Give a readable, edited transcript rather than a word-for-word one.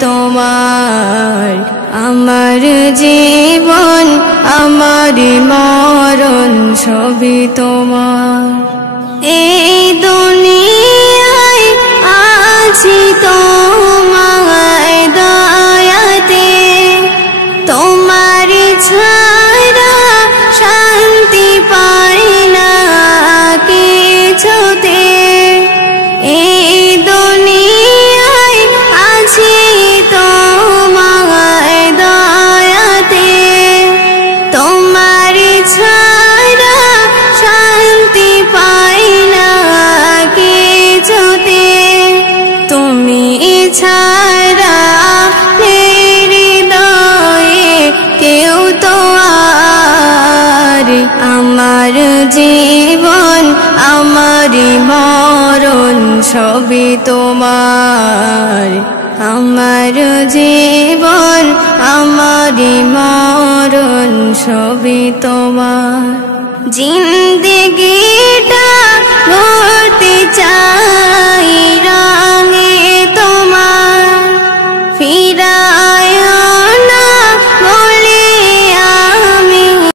তোমার। আমার জীবন আমার মরণ সবই তোমার। এই দুনিয়ায় আছি তোমার দয়াতে, তোমার ছাড়া শান্তি পাই না কিছুতে। এই দুনিয়ায় আছি তোমার দয়াতে, তোমার ছাড়া শান্তি পাই না কিছুতে। তুমি ছাড়া হৃদয়ে কেউ তো আর। আমার জীবন আমার মরণ সবই তোমার। আমার জীবন আমার মরণ সবই তোমার। জিন্দেগিটা গড়তে চাই